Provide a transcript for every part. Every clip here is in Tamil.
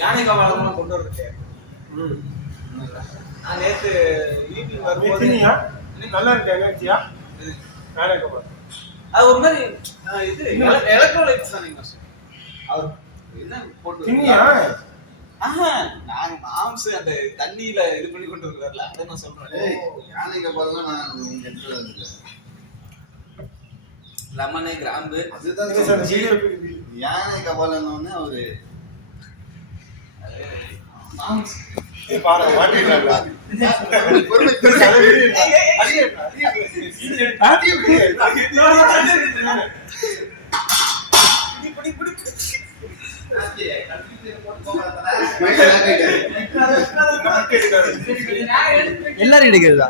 யானை கவாலம்லாம் கொண்டு வரது நான் நேற்று ஈவினிங் வரும்போது நல்லா இருக்கு எனர்ஜியா யானை கவாலம் அது ஒரு மாதிரி இது எலக்ட்ரோலைட்ஸ் தான் நீங்க அவர் என்ன போட்டு தினியா நான் மாம்ஸ் அந்த தண்ணியில இது பண்ணி கொண்டு வரல அதை நான் சொல்றேன். யானை கபாலம் நான் லெமனு கிராம்பு அதுதான் யானை கபாலன்னு அவரு மாம்ஸ் எல்லாரும் எடுக்கிறதா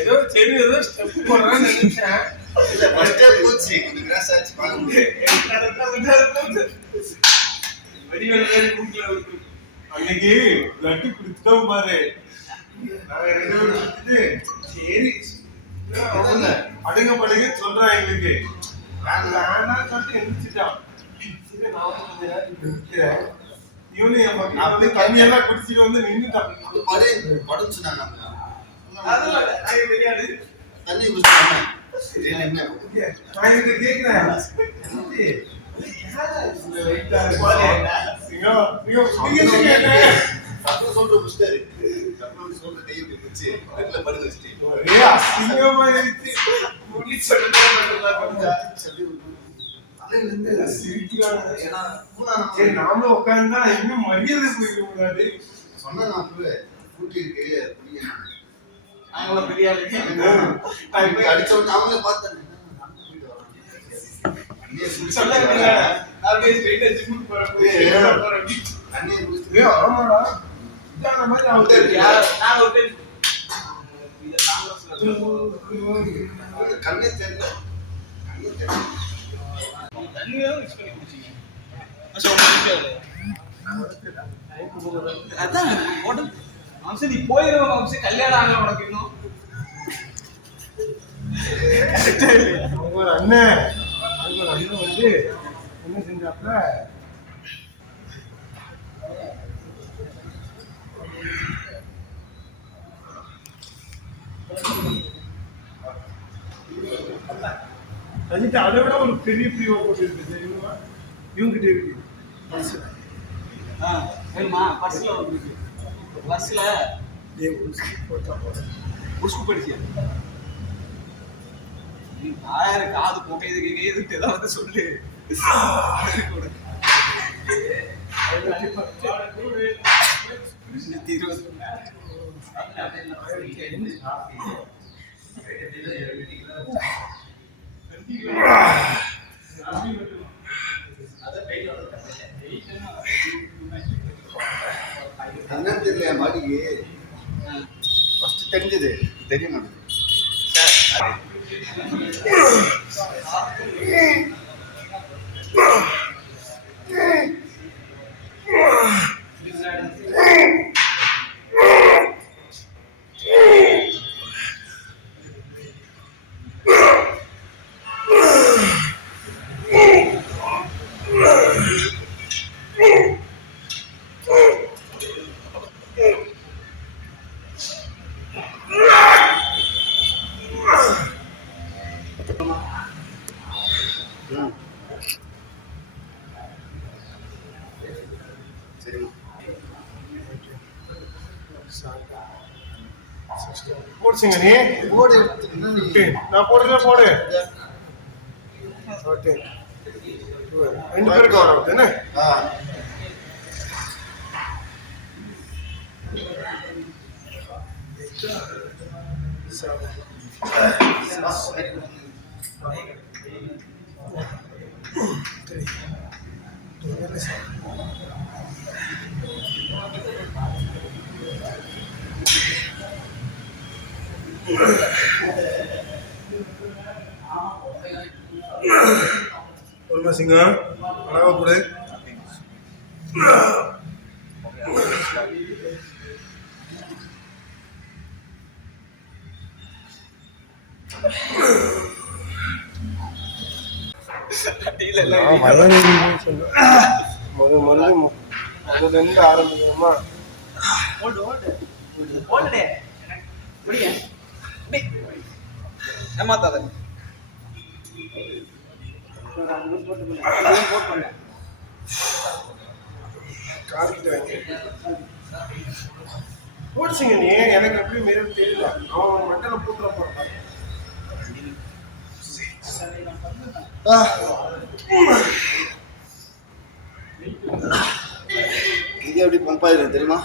ஏதோ சரி ஏதோ ஸ்டெப் போடுறேன்னு நினைச்சேன். அன்னைக்கு லட்டு குடுத்துட்டோம் பாரு. நாங்க 2 பேரும் குடுத்துட்டு சரி அடுங்க படுங்க சொல்றான் எங்களுக்கு. நான் சொல்லிட்டு எந்திரிச்சிட்டான். சரி நான் கொஞ்ச நேரம் குடிக்கிறேன். இவனு என் பக்கம் தண்ணியெல்லாம் குடிச்சிட்டு வந்து நின்றுட்டான். படுன்னு சொன்னாங்க. தெரியாது தண்ணி குடிச்சாங்க. நான் இங்க கேக்குறேன் சொல்ற புஸ்தரு சொல்ற கையை பிடிச்சி அதுல படுத்து வச்சுட்டு நாமளும் உட்கார்ந்தா இன்னும் மரியாதை போயிருக்க கூடாது. சொன்ன கூட்டி இருக்கு அடிச்ச உடனே அவங்களே பார்த்தேன். ஆமாடா கண்ணே தெரியல. அதான் அம்சம் நீ போயிருவோம் அம்சம் கல்யாணம் ஆகல உனக்கு இன்னும் அண்ணன் வந்து என்ன செஞ்சாப்ல அஜித் அதை விட ஒரு பெரிய பிரிவா போட்டு இருக்குது இவங்கிட்ட இருக்கு பஸ்ல பஸ்ல புஷ்கு படிச்சியா நீ யாரு காது புகையுது எதுக்கு ஏதாவது வந்து சொல்லு. என்ன தெரியல என் பாடிக்கு ஃபர்ஸ்ட் தெரிஞ்சது தெரிய மாட்டேங்குது. போடுச்சுங்க நீ போடு நான் போடுறேன் போடு 2 பேருக்கு வரும் என்ன ஒரு மாசிங்க அழகா போடு நான் வயறின்னு சொல்லுவேன். முதல்ல ஆரம்பிக்கணுமா? ஏமாத்தாத. கார்கிட்ட வாங்கி போடுச்சிங்க. நீ எனக்கு எப்படி மேலும் தெரியல. அவன் மண்டல போட்டுற போறான். இது எப்படி பம்ப் ஆயிரும் தெரியுமா?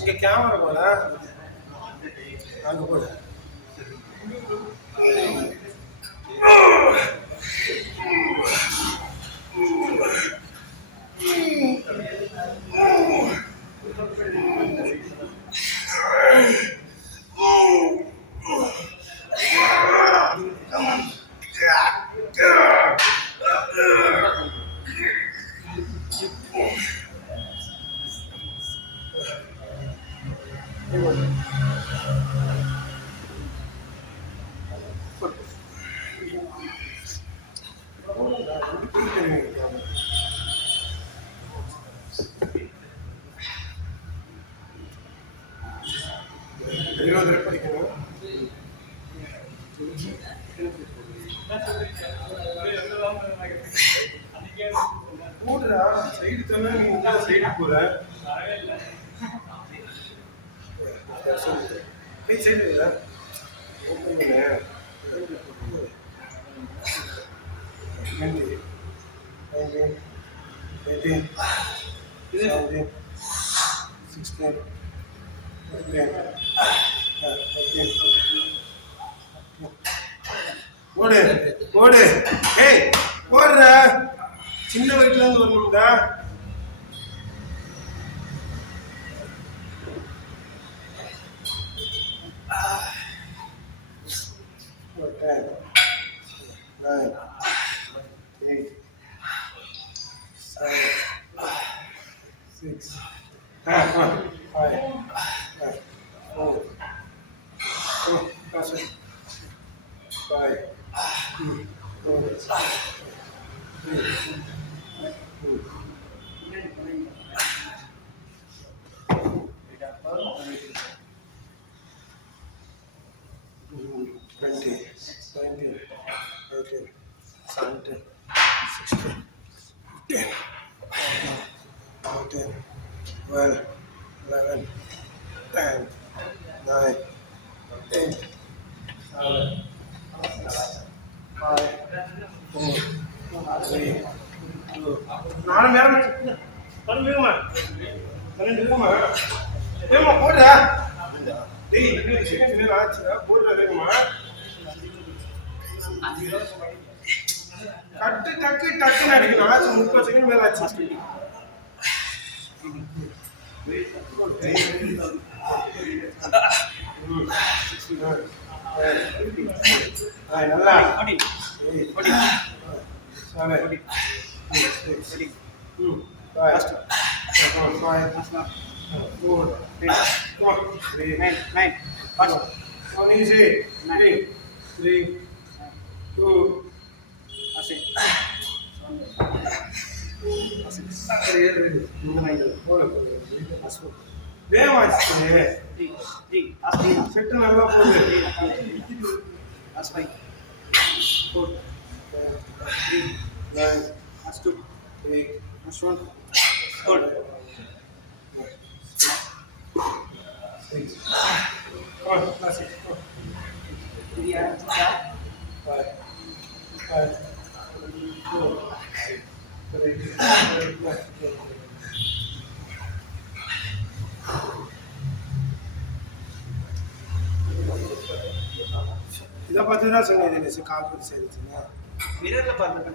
இங்க கேமரா போல அங்க போல படிக்கணும். போடுறா சைடு தானே நீ இந்த சைடு போற சைடு ஓப்பன் பண்ணு 20 19 18 17 16 ஓடு ஓடு ஏய் ஓடுற சின்ன வயசுல இருந்து வரணும்டா nine, 8, 7, 6, 5, 4, 5, 20, 19, 18, 17, 16, 10, 14, 12, 11, 10, 9, 8, 7, 6, 5, 4, 3, நானும் மேல வேணுமா வேணுமா போடுறா டேய் ஆச்சுடா போடுறா வேணுமா டக்கு டக்குன்னு அடிக்கணும் ஆச்சு 30 செகண்ட் மேல ஆச்சு நல்லா செட்டு நல்லா போகுது இதை பார்த்து தான் சொன்னேன் கால் சரிச்சுன்னா மிரர்ல பாருங்க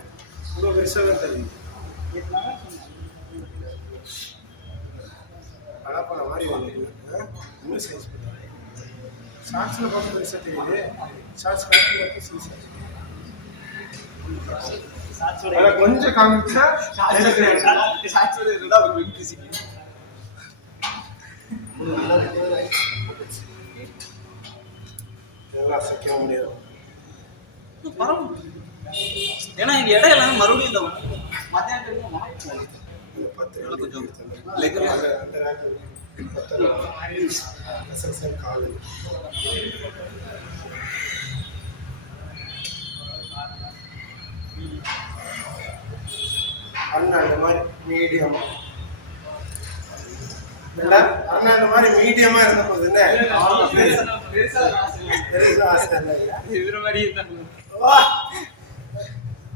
ரொம்ப பெருசாக தான் தெரியும் பழப்பழ மாதிரி வந்து இன்னும் சைஸ் பண்ணுறேன் ஷார்ட்ஸில் பார்த்து பெருசாக தெரியுது ஷார்ட்ஸ் கட்டி கொஞ்சம் காமிச்சா இதெல்லாம் சிக்க முடியாது ஏன்னா இங்க இடம் எல்லாம் மறுபடியும் இந்த மத்தியானம் கொஞ்சம் காலு அண்ணா இந்த மாதிரி மீடியம் அண்ணா இந்த மாதிரி மீடியமா இருந்த போது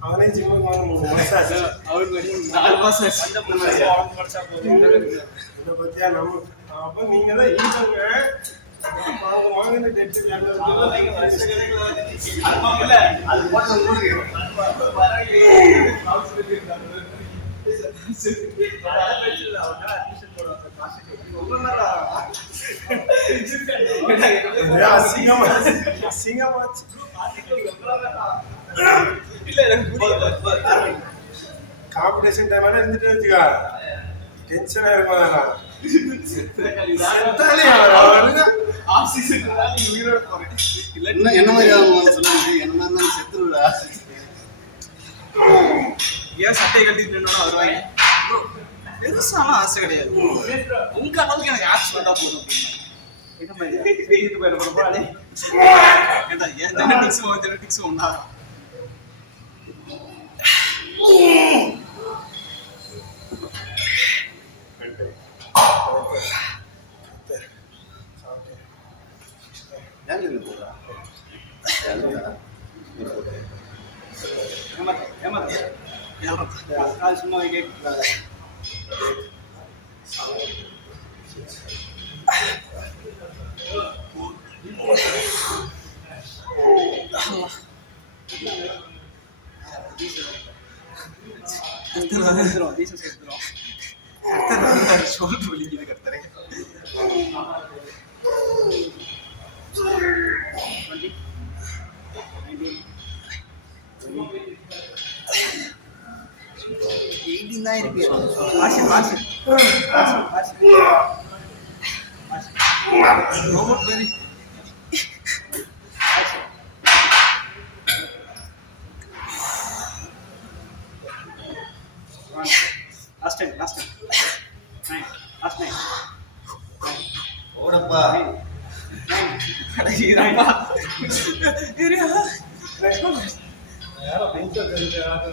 அவனே ஜிம்முக்கு வாங்க மசாஜ் இதை பத்தியா நம்ம அப்ப நீங்க தான் ஈஸங்க வாங்கின டெட்டு அசிங்கமாச்சு காம்படிஷன் டைம் இருந்துட்டு வச்சுக்கா டென்ஷனா இருக்கும் என்ன மாதிரி சொல்லுங்க என்ன மாதிரி செத்துருடா ஏன் சட்டை கட்டிட்டு வருவாங்க பெருசான ஆசை கிடையாது உங்க அளவுக்கு எனக்கு ஆப்ஸ் பண்ணா போதும் ஜெனடிக்ஸ் ஒன்னா சும்மா கேட்கக்கூடாது ஷோல்டர் வலிக்குது கர்த்தரே தான் இருக்கு last time 9 last 9 ஓடப்பா அடீரப்பா ஏரியா யாரோ பெஞ்சோ தெரிஞ்ச ஆளு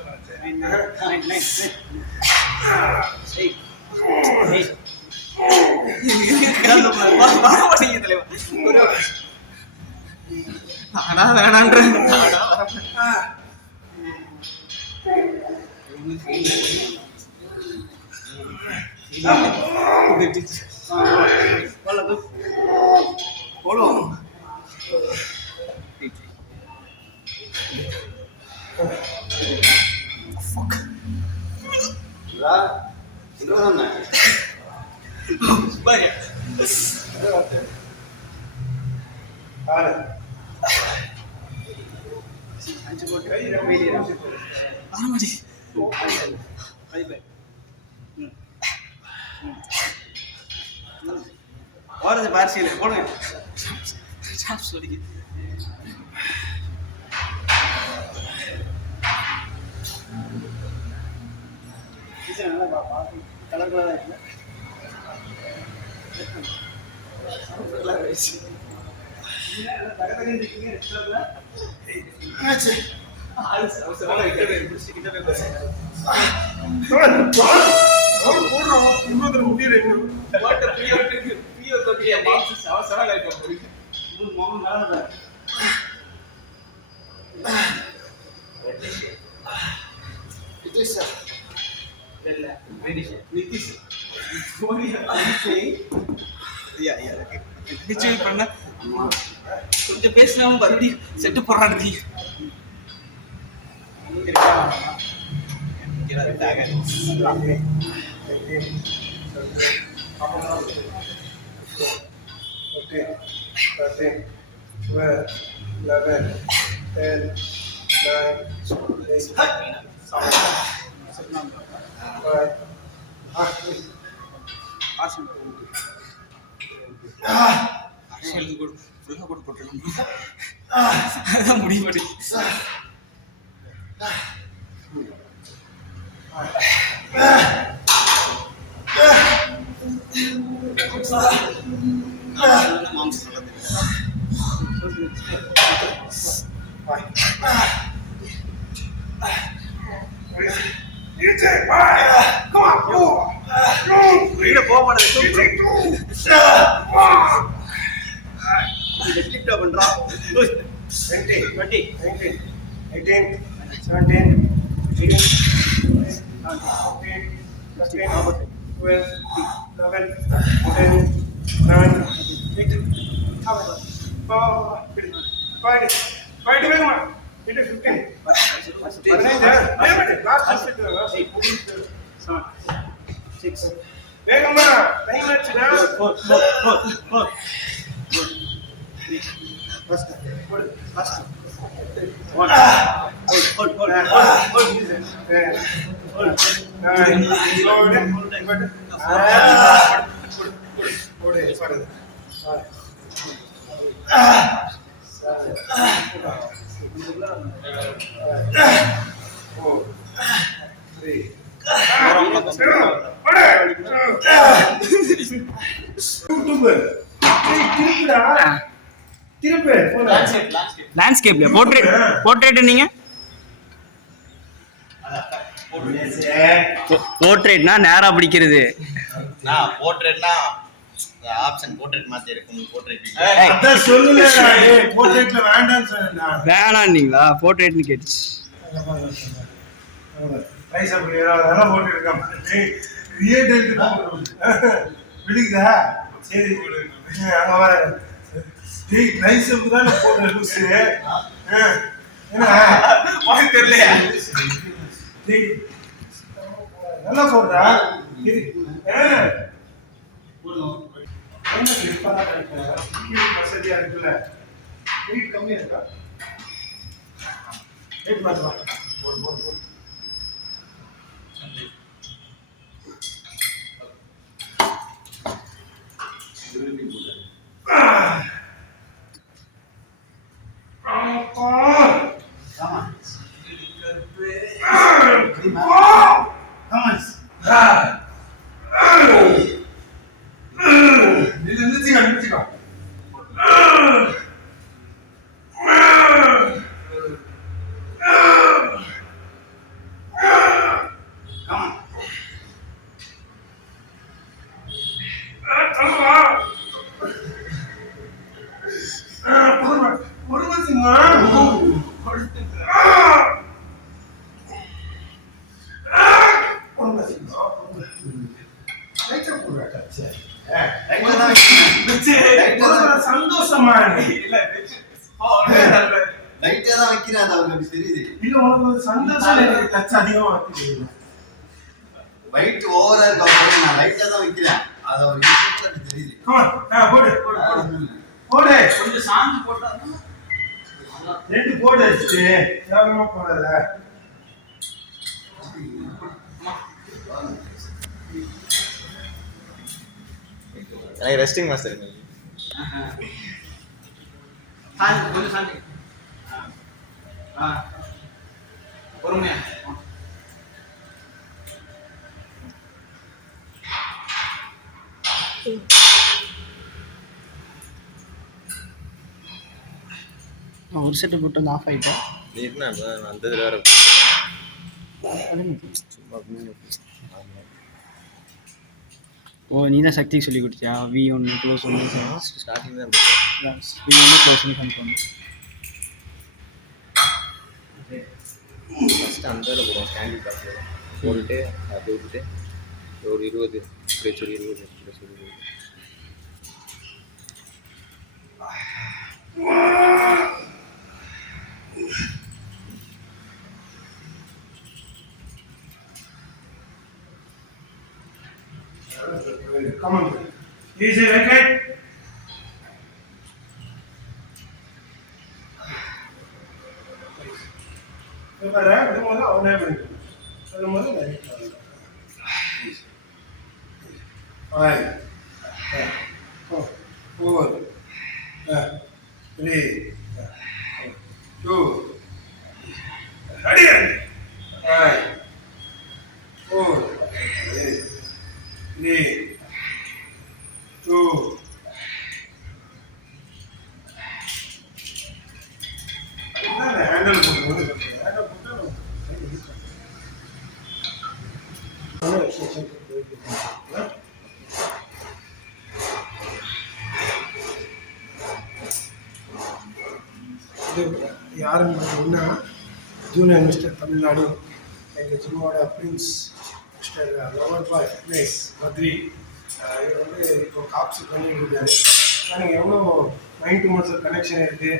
போடுவோம். பாரு. ஆமாடி. போறது பார்சியல் போடுங்க. சொல்லி கலர் கலராக இருக்குல்ல. கொஞ்சம் பேசலாம மறுபடியும் செட்டு போராடுறீங்க. அதான் முடிவு லேண்ட்ஸ்கேப்ல போர்ட்ரேட் நீங்க போர்ட்ரேட்னா நேரா பிடிக்கிறது. நான் போர்ட்ரேட்னா ஆப்ஷன் போர்ட்ரேட் மாதிரி இருக்கும். போர்ட்ரேட் அத சொல்லல டேய், போர்ட்ரேட்ல வேண்டாம்னு சொன்னேனா? வேணாம்னீங்களா? போர்ட்ரேட்னு கேட்டுச்சு. ரைஸ் அப்படி அதெல்லாம் போட்டு இருக்காம டேய் ரியேட்டருக்கு விடுதா? சரி விடு. அங்க வர டேய் ரைஸ் அப்படி தான் போட்டு லூஸ். என்ன வாய் தெரியலையா? டேய் நல்லா போடுறா. வசதியா இருக்குல்ல? வெயிட் கம்மியா இருக்கா? வெயிட் மாத்தலாம். போடு போடு போடு. Come on. மோசமான இல்ல நல்ல லைட்டா தான் வைக்கிறேன், அது அவங்களுக்கு அப்படி தெரியுது. இல்ல உனக்கு ஒரு சந்தோஷம் எனக்கு டச் அதிகமா தெரியுது. வைட் ஓவரா இருக்கு அவங்க, நான் லைட்டா தான் வைக்கிறேன், அது அவங்களுக்கு அப்படி தெரியுது. போடு போடு போடு போடு. கொஞ்சம் சாஞ்சு போட்டா 2 போடு வச்சுட்டு கேவலமா போடாத. எனக்கு ரெஸ்டிங் மாஸ்டர் நீ சாஞ்சு கொஞ்சம் சாஞ்சு. பொறுமையா ஒரு செட்டு போட்டு வந்து ஆஃப் ஆகிட்டேன். நீ என்ன அந்த இதில் வேற சும்மா ஓ, நீ தான் சக்திக்கு சொல்லி கொடுத்தியா? V1 க்ளோஸ் ஒன்று, ஸ்டார்டிங் தான் V1 க்ளோஸ் ஒன்று கன்ஃபார்ம். ஃபஸ்ட்டு அந்த இதில் போடுவோம், ஸ்டாண்டிங் பார்த்து போட்டுட்டு அப்படி விட்டுட்டு ஒரு 20 ப்ளஸ் ஒரு 20 ப்ளஸ் ஒரு 20. Come on. Easy, wicket. பாரு, விடும்போது அவனே விடுங்க. சொல்லும்போது லைட் வரல. Five, 4, 3, 2, ready. 5, 4, 3, 2. என்ன ஹேண்டில் பண்ணும்போது ஹேண்டில் போட்டு இது யாருன்னு பார்த்தீங்கன்னா ஜூனியர் மிஸ்டர் தமிழ்நாடு எங்கள் ஜிம்மோட prince mister lover boy fitness Badri. இவர் வந்து இப்போ காப்ஸ் பண்ணிட்டு இருக்காரு. ஆனால் எவ்வளோ மைண்ட் டு மசில் கனெக்ஷன் இருக்குது,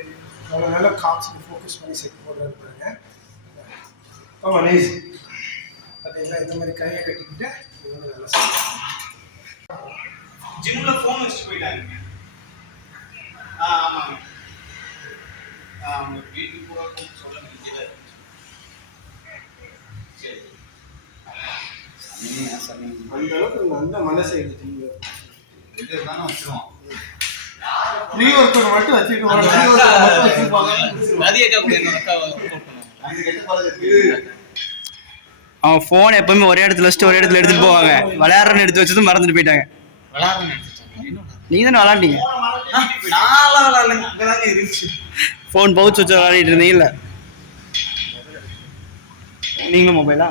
அவ்வளோ நல்லா காப்ஸுக்கு ஃபோக்கஸ் பண்ணி செட் போடுறாங்க. ஆமாம் நைஸ். பார்த்தீங்களா, இந்த மாதிரி கையை கட்டிக்கிட்டு இவங்க நல்லா செய்யலாம். ஜிம்ல ஃபோன் வச்சுட்டு போயிட்டாங்க. ஆமாங்க. அவங்க வீட்டுக்கு போக சொல்ல முடியல. சரி, அந்த அளவுக்கு நல்ல மனசை எடுத்து எது இருந்தாலும் வச்சிருவோம். ப்ரீ ஒர்க்கர் மட்டும் வச்சுட்டு அது கெட்ட பழக்கம் இருக்கு. அவன் ஃபோன் எப்பவுமே ஒரே இடத்துல வச்சுட்டு ஒரே இடத்துல எடுத்துட்டு போவாங்க. விளையாடுறன்னு எடுத்து வச்சதும் மறந்துட்டு போயிட்டாங்க. நீங்க தானே விளாண்டீங்க. ஃபோன் பவுச் வச்சு விளையாடிட்டு இருந்தீங்கல்ல, நீங்களும் மொபைலா?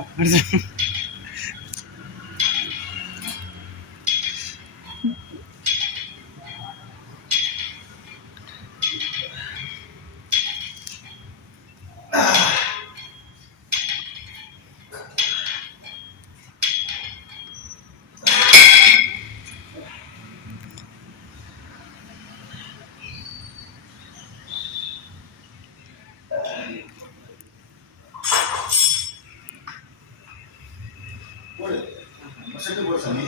போடு, செட்டு போடு சாமி.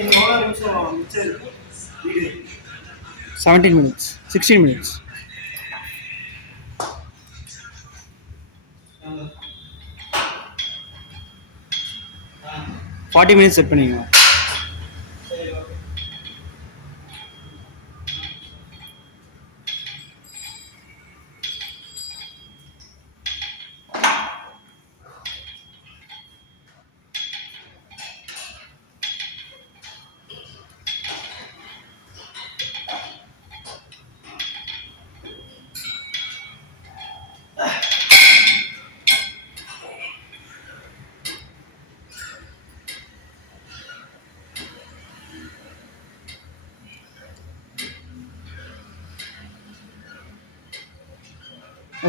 எவ்வளோ நிமிஷம் மிச்சம் இருக்கு video? 17 minutes, 16 minutes. 40 minutes set பண்ணிங்க.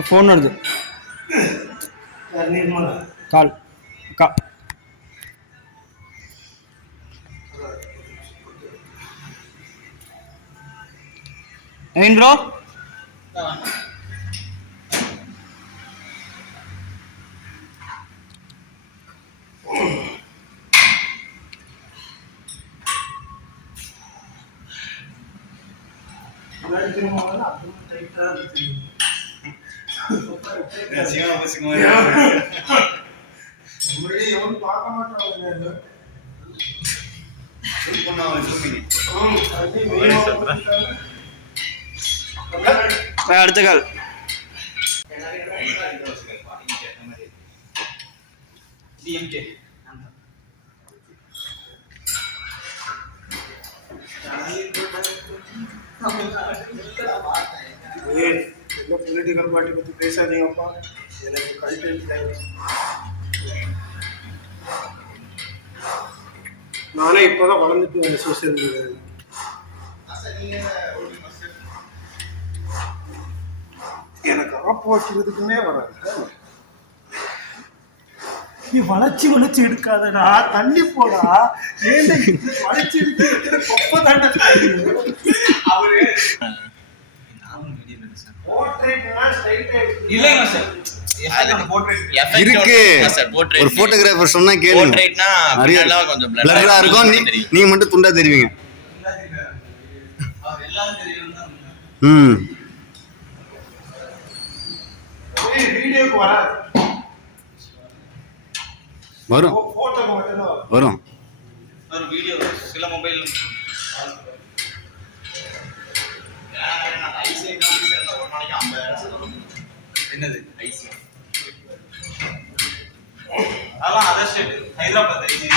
ஃபோன் வருது. நிர்மலா கால் அக்கா. நவீன் ப்ரோ எவனும் பார்க்க மாட்டாங்க. அடுத்த கால். பொலிட்டிக்கல் பார்ட்டி பற்றி பேசாதீங்கப்பா, எனக்கு கல்டென்ட் தேவை. நானே இப்போதான் வளர்ந்துட்டு வந்தேன் சோசியல் மீடியாவில். எனக்கு ஆப்பு வைக்கிறதுக்குமே வராது. நீ வளைச்சி எடுக்காதடா, தள்ளி போடா. ஏன் வளைச்சி எடுக்க கொப்பை தாண்ட அவரு இல்லைங்க சார் இருக்கு. ஒரு போட்டோகிராஃபர் சொன்னா கேளுங்க. பிளர்ரா இருக்கும், நீங்க மட்டும் துண்டா தெரிவிங்க. வீடியோக்கு வராது, வரும் போட்டோக்கு மட்டும்தான் வரும். ஒரு வீடியோ சில மொபைல் என்னது ஐசி அதான் அதர் ஸ்டேட் ஹைதராபாத் ஐசி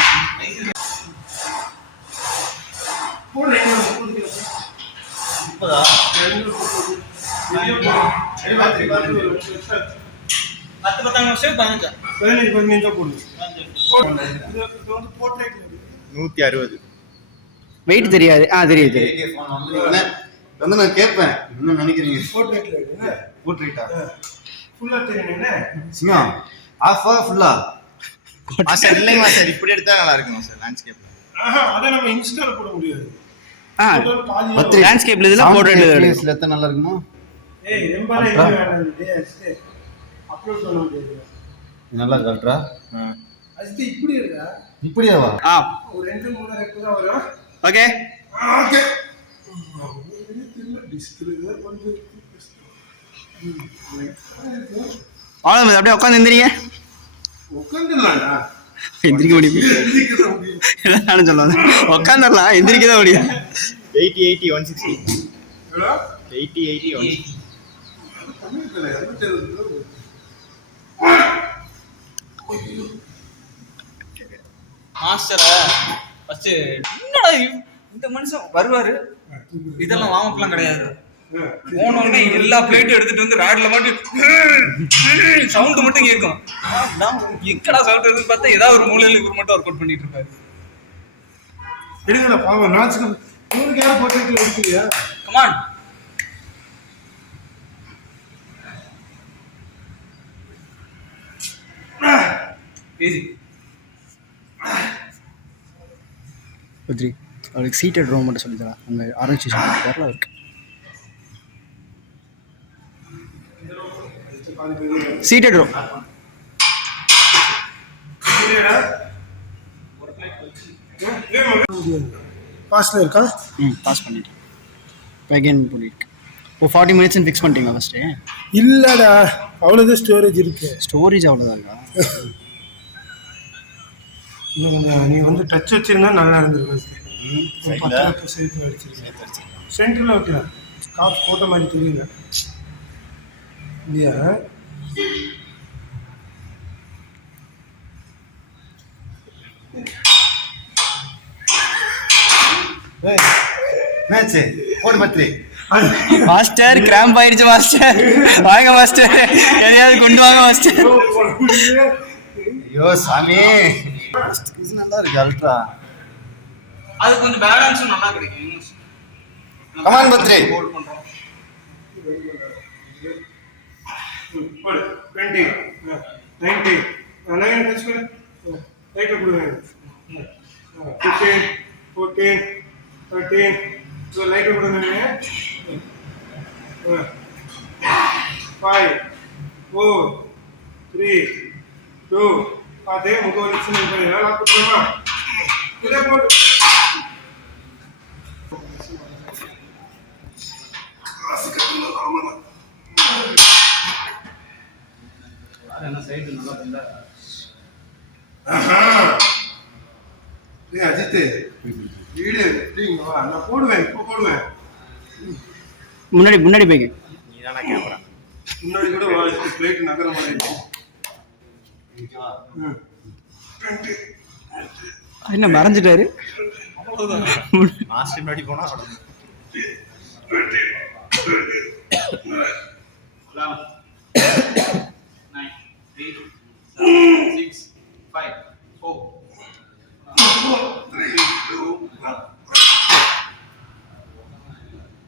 இப்போதா பத்தாம் வருஷம் 15 தான் போடுது. 160. வெயிட் தெரியாது. தெரியுது. வந்து நான் கேட்பேன், என்ன நினைக்கிறீங்க? போர்ட்ரேட்டா ஃபுல்லா தெரியும். சிங்கம் ஆஃபா ஃபுல்லா? மாஸ்டர் இல்லைங்க மாஸ்டர், இப்படி எடுத்தா நல்லா இருக்கும் சார் லேண்ட்ஸ்கேப். அதை நம்ம இன்ஸ்டால போட முடியாது. லேண்ட்ஸ்கேப்ல இதெல்லாம் போர்ட்ரேட்ல எடுத்து எத்தனை நல்லா இருக்குமா? ஏய் எம்பால இது வேணாம், டேய் அப்லோட் பண்ண முடியாது. நல்லா கல்ட்ரா. அது இப்படி இருக்கா? இப்படியாவா? ஒரு 2-3 ரெக்கு தான் வரும். Okay okay. டிஸ்கிரிப்ஷன் கொஞ்சம் அவ்வளோ அப்படியே உட்காந்து எந்திரிங்க. உட்காந்துடலாம்டா, எந்திரிக்க முடியும். நானும் சொல்லுவாங்க உட்காந்துடலாம், எந்திரிக்க தான் முடியும். 80 160. எவ்வளோ? 80 160. மாஸ்டரை ஃபர்ஸ்ட் என்னடா இந்த மனுஷன் வருவாரு, இதெல்லாம் வாமப்லாம் கிடையாது. போனோடனே எல்லா பிளேட்டும் எடுத்துட்டு வந்து ராட்ல மட்டும் சவுண்ட் மட்டும் கேட்கும். எக்கடா சவுண்ட் வருதுன்னு பார்த்தா ஏதாவது ஒரு மூலையில இவர் மட்டும் ஒர்க் அவுட் பண்ணிட்டு இருப்பாரு. எடுங்கடா பாவம், நாச்சுக்கு உங்களுக்கு யாரும் போர்ட்ரேட்ல எடுக்கலையா? Come on easy. பத்ரி அவளுக்கு சீட்டட் ரூம் மட்டும் சொல்லித்தரேன். அந்த ஆரஞ்சு வரல இருக்கு. சீட்டட் ரூம் பாஸ்ல இருக்கா? பாஸ் பண்ணிட்டேன். அகைன் பண்ணிட்டு ஓ 40 மினிட்ஸ் ஃபிக்ஸ் பண்ணிட்டீங்களா ஃபர்ஸ்ட்டு? இல்லடா, அவ்வளோதான் ஸ்டோரேஜ் இருக்கு. ஸ்டோரேஜ் அவ்வளோதாங்க. நீ வந்து டச் வச்சிருந்தா நல்லா இருந்திருக்கு. 10 சேர்த்து அடிச்சிருக்கேன். சென்டரில் வைக்கிறேன், காப் போட்ட மாதிரி தெரியல இல்லையா? மேட்ச் போடு பத்ரி. மாஸ்டர் கிராம்ப் ஆயிடுச்சு மாஸ்டர். வாங்க மாஸ்டர், எதையாவது கொண்டு வாங்க மாஸ்டர். ஐயோ சாமி, இது நல்லா இருக்கு அல்ட்ரா. அது கொஞ்சம் பேலன்ஸும் நல்லா கிடைக்கும். கமான் பத்ரி. போடு 20 90 லைன் டச் பண்ணு ரைட் கொடுங்க 15 14 13 so லைட் கொடுங்க 5 4 3 2 அதே முகவரி வச்சு பண்ணீங்க லாக் பண்ணுமா இதே போடு அஜித் வீடு எப்படிங்க நான் போடுவேன் இப்போ போடுவேன் முன்னாடி முன்னாடி போய்க்கு முன்னாடி கூட பிளேட் நகர மாதிரி என்ன மறைஞ்சிட்டாரு மாஸ்டர் முன்னாடி போனா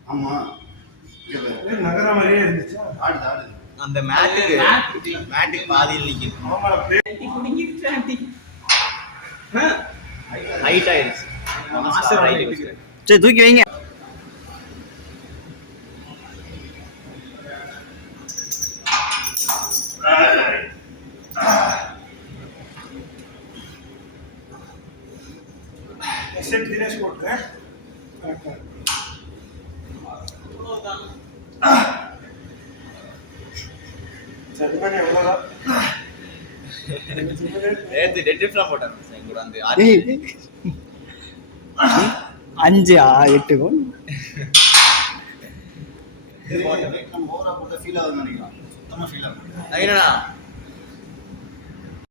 ஆமா நகர மாதிரியே இருந்துச்சு ஆடுது ஆடுது அந்த மேட்டுக்கு பாதியில் நிற்கிது ஹைட் ஆயிடுச்சு மாஸ்டர் ஹைட் சரி தூக்கி வைங்க செட் தினேஷ் போட்டுறேன் சதுமணி எவ்வளோதான் நேற்று டெட்ரிப்லாம் போட்டாங்க எங்கூட அந்த 5 8 கோல் ஓவரா போட்ட ஃபீல் ஆகுதுன்னு நினைக்கிறேன் சுத்தமா ஃபீல் ஆகுது என்னன்னா